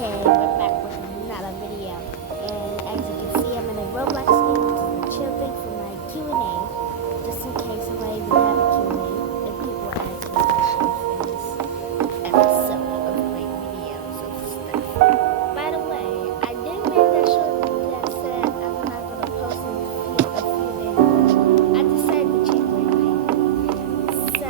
Okay, we're back with another video. And as you can see, I'm in a Roblox game, which is a chill thing for my Q&A. Just in case somebody would have a Q&A, if people ask me questions in this episode of my videos of stuff. By the way, I did make that short that said I'm not going to post in a few days. I decided to change my mind. So...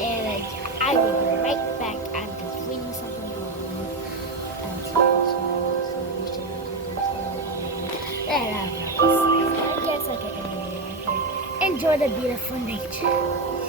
And I will be right back. I'm just reading something wrong. I guess I can enjoy the beautiful nature.